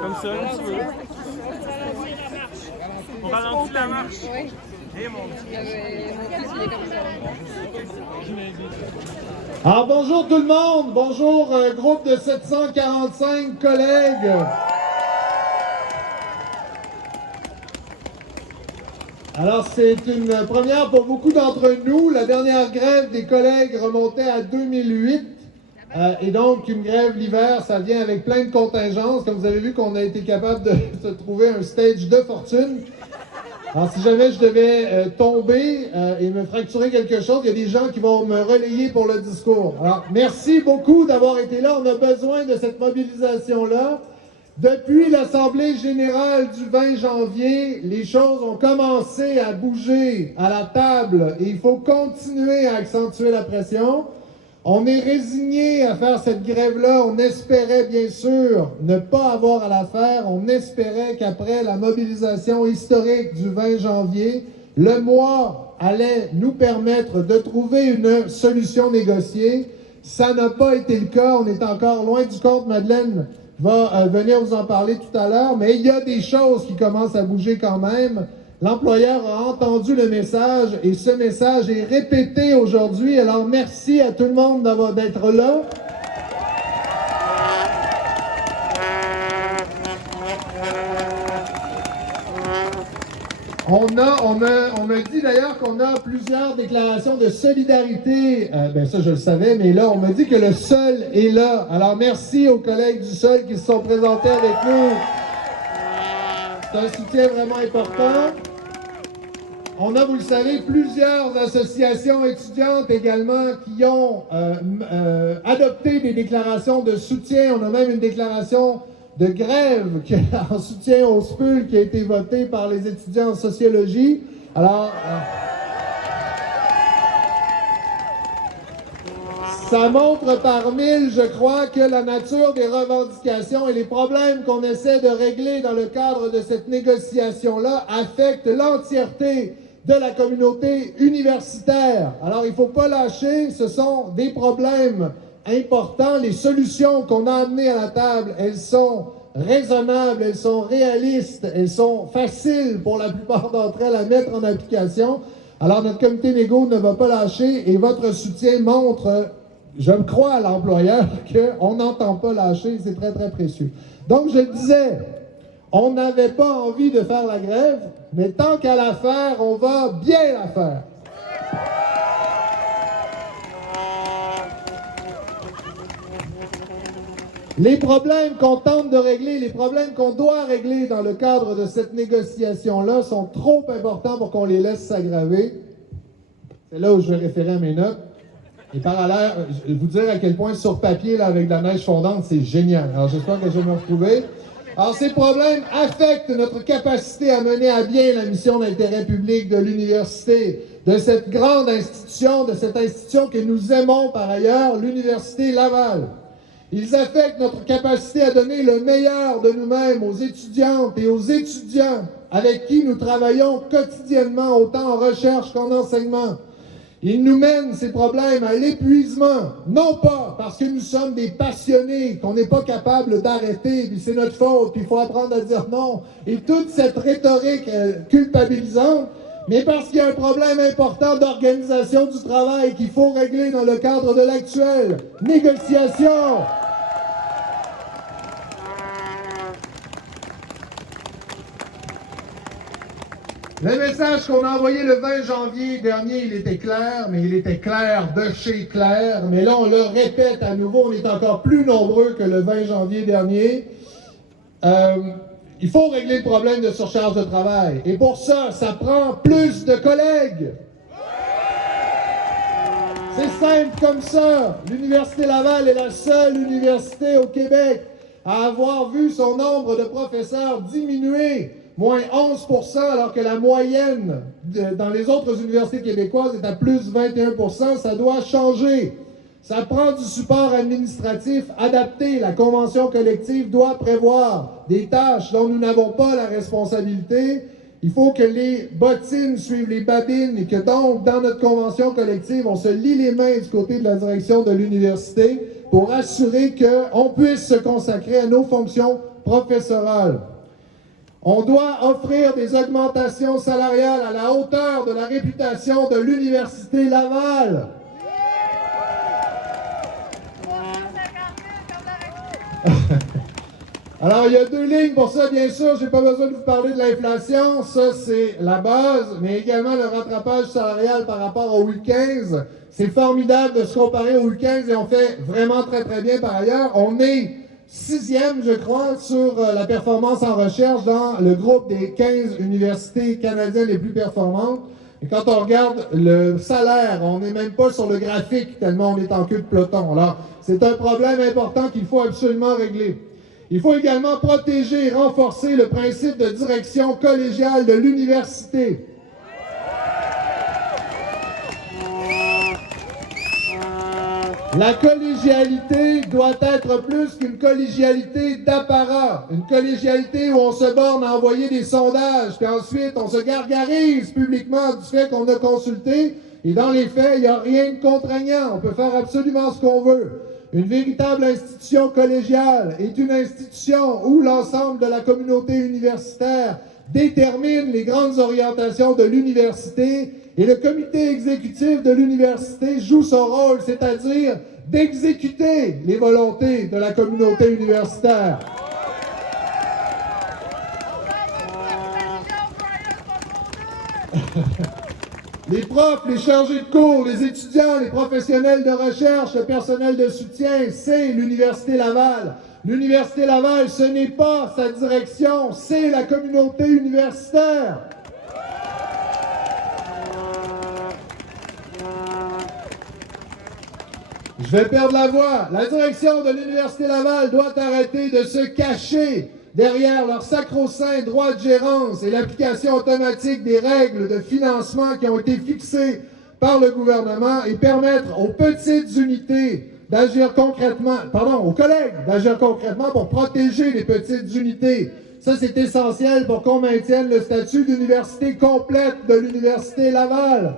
Comme ça, un petit peu. On ralentit la marche. Oui. Et mon petit. Alors bonjour tout le monde, bonjour groupe de 745 collègues. Alors c'est une première pour beaucoup d'entre nous. La dernière grève des collègues remontait à 2008. Et donc une grève l'hiver, ça vient avec plein de contingences. Comme vous avez vu qu'on a été capable de se trouver un stage de fortune. Alors, si jamais je devais tomber et me fracturer quelque chose, il y a des gens qui vont me relayer pour le discours. Alors, merci beaucoup d'avoir été là. On a besoin de cette mobilisation-là. Depuis l'Assemblée générale du 20 janvier, les choses ont commencé à bouger à la table et il faut continuer à accentuer la pression. On est résigné à faire cette grève-là. On espérait bien sûr ne pas avoir à la faire. On espérait qu'après la mobilisation historique du 20 janvier, le mois allait nous permettre de trouver une solution négociée. Ça n'a pas été le cas. On est encore loin du compte. Madeleine va venir vous en parler tout à l'heure. Mais il y a des choses qui commencent à bouger quand même. L'employeur a entendu le message et ce message est répété aujourd'hui. Alors merci à tout le monde d'être là. On m'a dit d'ailleurs qu'on a plusieurs déclarations de solidarité. Ça, je le savais, mais là, on m'a dit que le SOL est là. Alors merci aux collègues du SOL qui se sont présentés avec nous. C'est un soutien vraiment important. On a, vous le savez, plusieurs associations étudiantes également qui ont adopté des déclarations de soutien. On a même une déclaration de grève en soutien au SPUL qui a été votée par les étudiants en sociologie. Alors, ça montre par mille, je crois, que la nature des revendications et les problèmes qu'on essaie de régler dans le cadre de cette négociation-là affectent l'entièreté de la communauté universitaire. Alors, il ne faut pas lâcher, ce sont des problèmes importants. Les solutions qu'on a amenées à la table, elles sont raisonnables, elles sont réalistes, elles sont faciles pour la plupart d'entre elles à mettre en application. Alors, notre comité négo ne va pas lâcher et votre soutien montre, je me crois à l'employeur, qu'on n'entend pas lâcher, c'est très, très précieux. Donc, je le disais, on n'avait pas envie de faire la grève, mais tant qu'à la faire, on va bien la faire. Les problèmes qu'on tente de régler, les problèmes qu'on doit régler dans le cadre de cette négociation-là sont trop importants pour qu'on les laisse s'aggraver. C'est là où je vais référer à mes notes. Et par ailleurs, je vais vous dire à quel point sur papier, là, avec de la neige fondante, c'est génial. Alors j'espère que je vais me retrouver. Alors, ces problèmes affectent notre capacité à mener à bien la mission d'intérêt public de l'université, de cette grande institution, de cette institution que nous aimons par ailleurs, l'Université Laval. Ils affectent notre capacité à donner le meilleur de nous-mêmes aux étudiantes et aux étudiants avec qui nous travaillons quotidiennement, autant en recherche qu'en enseignement. Ils nous mènent, ces problèmes, à l'épuisement, non pas parce que nous sommes des passionnés, qu'on n'est pas capable d'arrêter, puis c'est notre faute, puis il faut apprendre à dire non, et toute cette rhétorique culpabilisante, mais parce qu'il y a un problème important d'organisation du travail qu'il faut régler dans le cadre de l'actuelle négociation. Le message qu'on a envoyé le 20 janvier dernier, il était clair, mais il était clair de chez clair. Mais là, on le répète à nouveau, on est encore plus nombreux que le 20 janvier dernier. Il faut régler le problème de surcharge de travail. Et pour ça, ça prend plus de collègues. C'est simple comme ça. L'Université Laval est la seule université au Québec à avoir vu son nombre de professeurs diminuer. Moins 11%, alors que la moyenne dans les autres universités québécoises est à plus 21%, ça doit changer. Ça prend du support administratif adapté. La convention collective doit prévoir des tâches dont nous n'avons pas la responsabilité. Il faut que les bottines suivent les babines et que donc, dans notre convention collective, on se lie les mains du côté de la direction de l'université pour assurer qu'on puisse se consacrer à nos fonctions professorale. On doit offrir des augmentations salariales à la hauteur de la réputation de l'Université Laval. Alors, il y a deux lignes pour ça, bien sûr. Je n'ai pas besoin de vous parler de l'inflation. Ça, c'est la base, mais également le rattrapage salarial par rapport au U15. C'est formidable de se comparer au U15 et on fait vraiment très, très bien par ailleurs. On est 6e, je crois, sur la performance en recherche dans le groupe des 15 universités canadiennes les plus performantes. Et quand on regarde le salaire, on n'est même pas sur le graphique tellement on est en queue de peloton. Alors, c'est un problème important qu'il faut absolument régler. Il faut également protéger et renforcer le principe de direction collégiale de l'université. La collégialité doit être plus qu'une collégialité d'apparat, une collégialité où on se borne à envoyer des sondages, puis ensuite on se gargarise publiquement du fait qu'on a consulté, et dans les faits, il n'y a rien de contraignant, on peut faire absolument ce qu'on veut. Une véritable institution collégiale est une institution où l'ensemble de la communauté universitaire détermine les grandes orientations de l'université et le comité exécutif de l'université joue son rôle, c'est-à-dire d'exécuter les volontés de la communauté universitaire. Les profs, les chargés de cours, les étudiants, les professionnels de recherche, le personnel de soutien, c'est l'Université Laval. L'Université Laval, ce n'est pas sa direction, c'est la communauté universitaire. Je vais perdre la voix. La direction de l'Université Laval doit arrêter de se cacher derrière leur sacro-saint droit de gérance et l'application automatique des règles de financement qui ont été fixées par le gouvernement et permettre aux petites unités d'agir concrètement, aux collègues d'agir concrètement pour protéger les petites unités. Ça, c'est essentiel pour qu'on maintienne le statut d'université complète de l'Université Laval.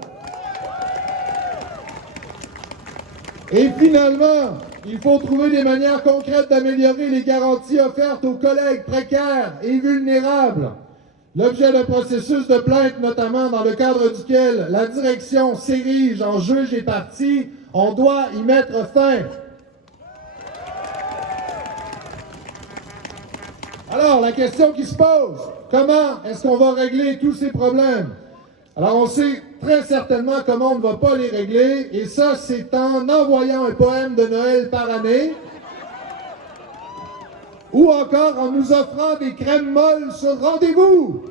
Et finalement, il faut trouver des manières concrètes d'améliorer les garanties offertes aux collègues précaires et vulnérables. L'objet d'un processus de plainte, notamment dans le cadre duquel la direction s'érige en juge et partie, on doit y mettre fin. Alors, la question qui se pose, comment est-ce qu'on va régler tous ces problèmes? Alors, on sait très certainement comment on ne va pas les régler, et ça, c'est en envoyant un poème de Noël par année, ou encore en nous offrant des crèmes molles sur rendez-vous.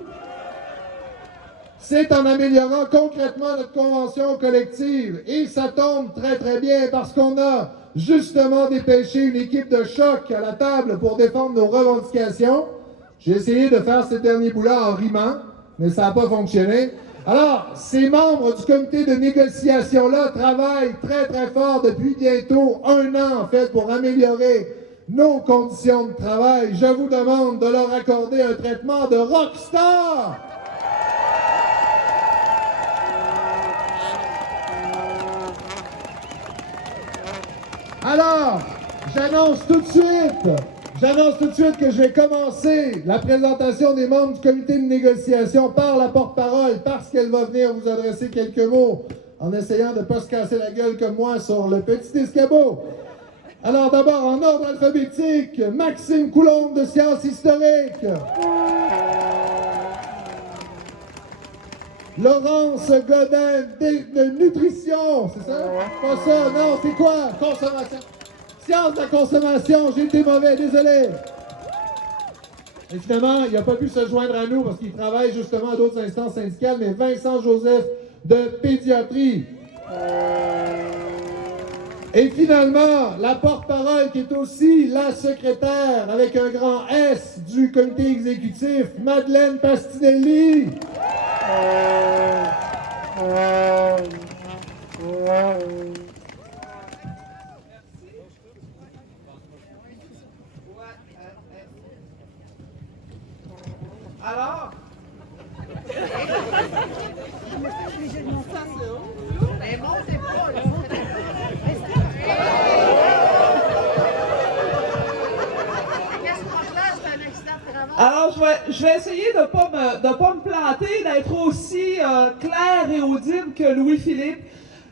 C'est en améliorant concrètement notre convention collective, et ça tombe très très bien parce qu'on a justement dépêché une équipe de choc à la table pour défendre nos revendications. J'ai essayé de faire ce dernier bout-là en rimant, mais ça n'a pas fonctionné. Alors, ces membres du comité de négociation-là travaillent très, très fort depuis bientôt 1 an, en fait, pour améliorer nos conditions de travail. Je vous demande de leur accorder un traitement de rockstar! Alors, j'annonce tout de suite que je vais commencer la présentation des membres du comité de négociation par la porte-parole parce qu'elle va venir vous adresser quelques mots en essayant de ne pas se casser la gueule comme moi sur le petit escabeau. Alors d'abord, en ordre alphabétique, Maxime Coulombe de Sciences historiques. Laurence Godin de Nutrition, c'est ça? Pas ça, non, c'est quoi? Consommation. Sciences de la consommation, j'ai été mauvais, désolé. Et finalement, il n'a pas pu se joindre à nous parce qu'il travaille justement à d'autres instances syndicales, mais Vincent Joseph de pédiatrie. Et finalement, la porte-parole qui est aussi la secrétaire avec un grand S du comité exécutif, Madeleine Pastinelli. Alors? Mais montez pas, là. Qu'est-ce qu'on fait? C'est un Alors, je vais essayer de pas me planter, d'être aussi clair et audible que Louis-Philippe.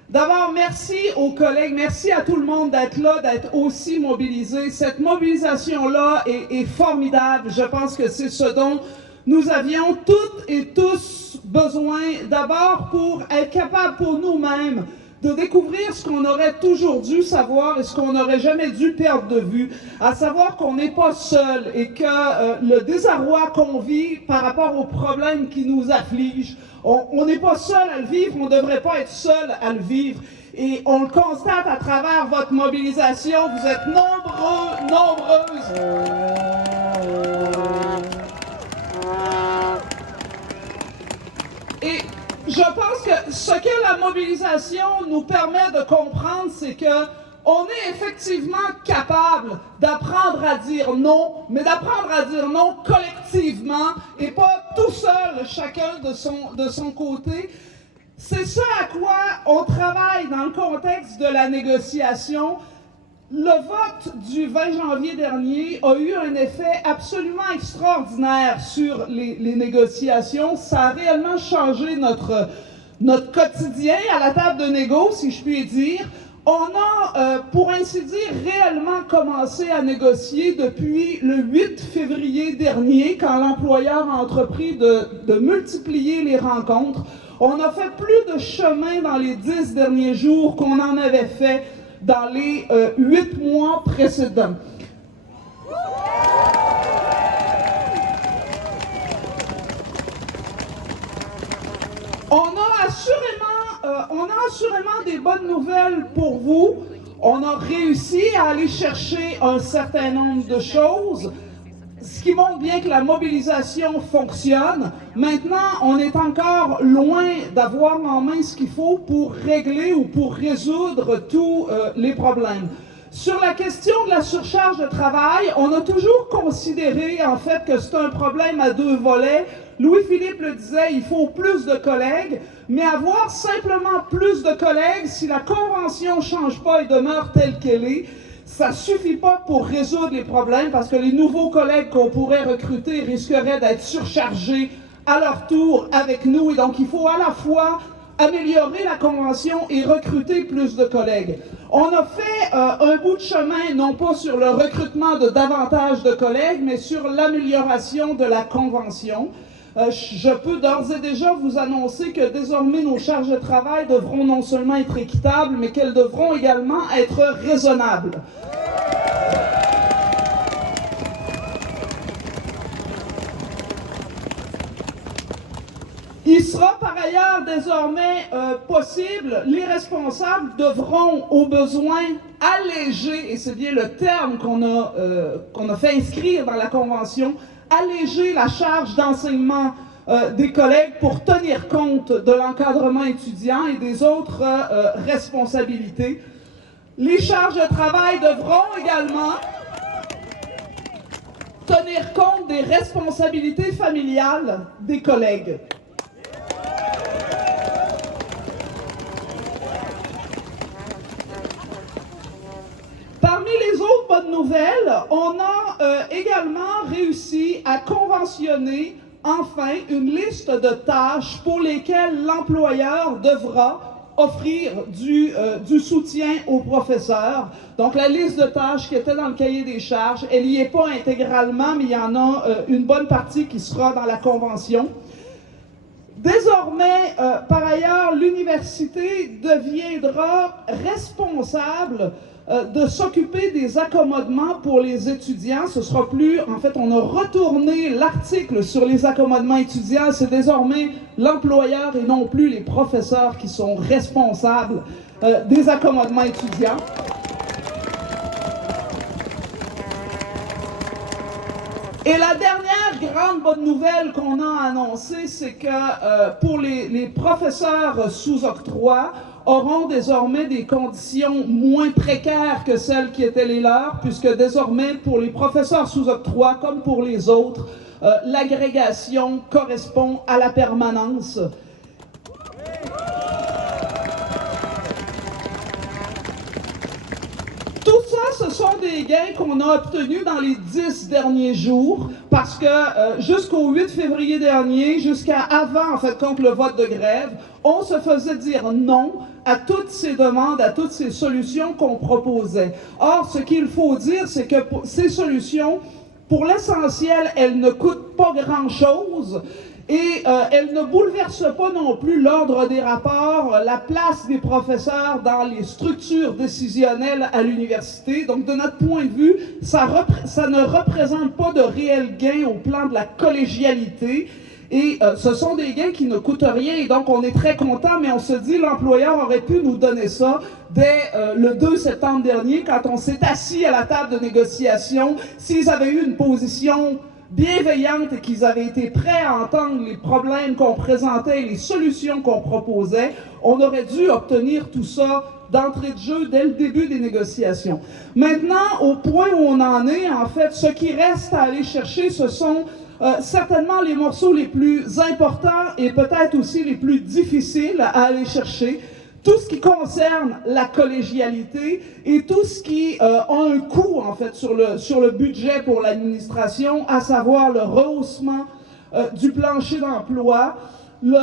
D'abord, merci aux collègues, merci à tout le monde d'être là, d'être aussi mobilisés. Cette mobilisation-là est formidable. Je pense que c'est ce dont nous avions toutes et tous besoin, d'abord pour être capables pour nous-mêmes de découvrir ce qu'on aurait toujours dû savoir et ce qu'on n'aurait jamais dû perdre de vue, à savoir qu'on n'est pas seul et que le désarroi qu'on vit par rapport aux problèmes qui nous affligent, on n'est pas seul à le vivre, on ne devrait pas être seul à le vivre. Et on le constate à travers votre mobilisation, vous êtes nombreux, nombreuses. Et je pense que ce que la mobilisation nous permet de comprendre, c'est que on est effectivement capable d'apprendre à dire non, mais d'apprendre à dire non collectivement et pas tout seul, chacun de son côté. C'est ça à quoi on travaille dans le contexte de la négociation. Le vote du 20 janvier dernier a eu un effet absolument extraordinaire sur les négociations. Ça a réellement changé notre quotidien à la table de négo, si je puis dire. On a, pour ainsi dire, réellement commencé à négocier depuis le 8 février dernier, quand l'employeur a entrepris de multiplier les rencontres. On a fait plus de chemin dans les 10 derniers jours qu'on en avait fait dans les 8 mois précédents. On a assurément des bonnes nouvelles pour vous. On a réussi à aller chercher un certain nombre de choses, ce qui montre bien que la mobilisation fonctionne. Maintenant, on est encore loin d'avoir en main ce qu'il faut pour régler ou pour résoudre tous les problèmes. Sur la question de la surcharge de travail, on a toujours considéré en fait que c'est un problème à deux volets. Louis-Philippe le disait, il faut plus de collègues, mais avoir simplement plus de collègues, si la convention ne change pas et demeure telle qu'elle est, ça ne suffit pas pour résoudre les problèmes parce que les nouveaux collègues qu'on pourrait recruter risqueraient d'être surchargés à leur tour avec nous. Et donc, il faut à la fois améliorer la convention et recruter plus de collègues. On a fait un bout de chemin, non pas sur le recrutement de davantage de collègues, mais sur l'amélioration de la convention. Je peux d'ores et déjà vous annoncer que désormais nos charges de travail devront non seulement être équitables, mais qu'elles devront également être raisonnables. Il sera par ailleurs désormais possible, les responsables devront au besoin alléger, et c'est bien le terme qu'on a fait inscrire dans la Convention, alléger la charge d'enseignement des collègues pour tenir compte de l'encadrement étudiant et des autres responsabilités. Les charges de travail devront également tenir compte des responsabilités familiales des collègues. Parmi les autres bonnes nouvelles, on a également réussi à conventionner enfin une liste de tâches pour lesquelles l'employeur devra offrir du soutien aux professeurs. Donc la liste de tâches qui était dans le cahier des charges, elle n'y est pas intégralement, mais il y en a une bonne partie qui sera dans la convention. Désormais, par ailleurs, l'université deviendra responsable de s'occuper des accommodements pour les étudiants. Ce sera plus, en fait, on a retourné l'article sur les accommodements étudiants. C'est désormais l'employeur et non plus les professeurs qui sont responsables des accommodements étudiants. Et la dernière grande bonne nouvelle qu'on a annoncée, c'est que pour les professeurs sous octroi, auront désormais des conditions moins précaires que celles qui étaient les leurs, puisque désormais, pour les professeurs sous octroi, comme pour les autres, l'agrégation correspond à la permanence. Tout ça, ce sont des gains qu'on a obtenus dans les 10 derniers jours, parce que jusqu'au 8 février dernier, jusqu'à avant, en fait, contre le vote de grève, on se faisait dire non à toutes ces demandes, à toutes ces solutions qu'on proposait. Or, ce qu'il faut dire, c'est que ces solutions, pour l'essentiel, elles ne coûtent pas grand-chose. Et elle ne bouleverse pas non plus l'ordre des rapports, la place des professeurs dans les structures décisionnelles à l'université. Donc, de notre point de vue, ça ne représente pas de réel gain au plan de la collégialité. Et ce sont des gains qui ne coûtent rien. Et donc, on est très content, mais on se dit l'employeur aurait pu nous donner ça dès le 2 septembre dernier, quand on s'est assis à la table de négociation. S'ils avaient eu une position bienveillante et qu'ils avaient été prêts à entendre les problèmes qu'on présentait et les solutions qu'on proposait, on aurait dû obtenir tout ça d'entrée de jeu dès le début des négociations. Maintenant, au point où on en est, en fait, ce qui reste à aller chercher, ce sont certainement les morceaux les plus importants et peut-être aussi les plus difficiles à aller chercher. Tout ce qui concerne la collégialité et tout ce qui a un coût, en fait, sur le budget pour l'administration, à savoir le rehaussement du plancher d'emploi, le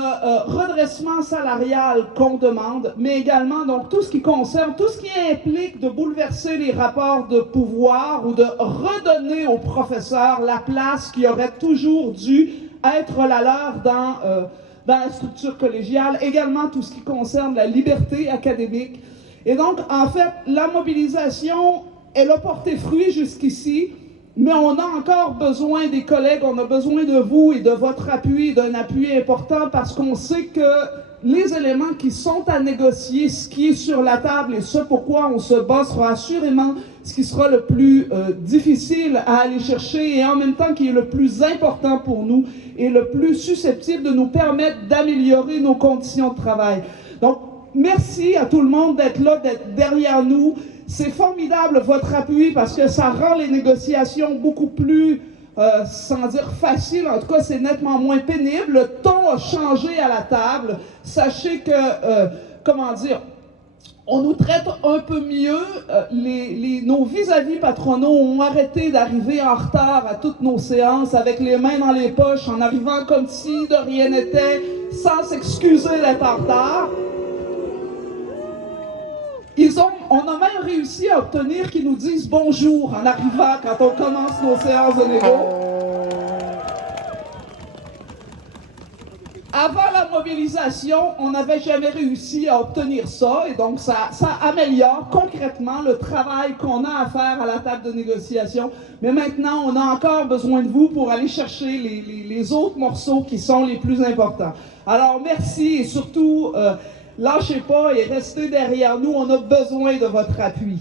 redressement salarial qu'on demande, mais également donc tout ce qui concerne, tout ce qui implique de bouleverser les rapports de pouvoir ou de redonner aux professeurs la place qui aurait toujours dû être la leur dans la structure collégiale, également tout ce qui concerne la liberté académique. Et donc, en fait, la mobilisation, elle a porté fruit jusqu'ici, mais on a encore besoin des collègues, on a besoin de vous et de votre appui, d'un appui important, parce qu'on sait que les éléments qui sont à négocier, ce qui est sur la table et ce pourquoi on se bat sera assurément ce qui sera le plus difficile à aller chercher et en même temps qui est le plus important pour nous et le plus susceptible de nous permettre d'améliorer nos conditions de travail. Donc, merci à tout le monde d'être là, d'être derrière nous. C'est formidable votre appui parce que ça rend les négociations beaucoup plus, sans dire facile, en tout cas c'est nettement moins pénible. Le ton a changé à la table. Sachez que, comment dire, on nous traite un peu mieux. Nos vis-à-vis patronaux ont arrêté d'arriver en retard à toutes nos séances avec les mains dans les poches, en arrivant comme si de rien n'était, sans s'excuser d'être en retard. On a même réussi à obtenir qu'ils nous disent bonjour en arrivant quand on commence nos séances de négo. Avant la mobilisation, on n'avait jamais réussi à obtenir ça et donc ça améliore concrètement le travail qu'on a à faire à la table de négociation. Mais maintenant, on a encore besoin de vous pour aller chercher les autres morceaux qui sont les plus importants. Alors merci et surtout, lâchez pas et restez derrière nous, on a besoin de votre appui.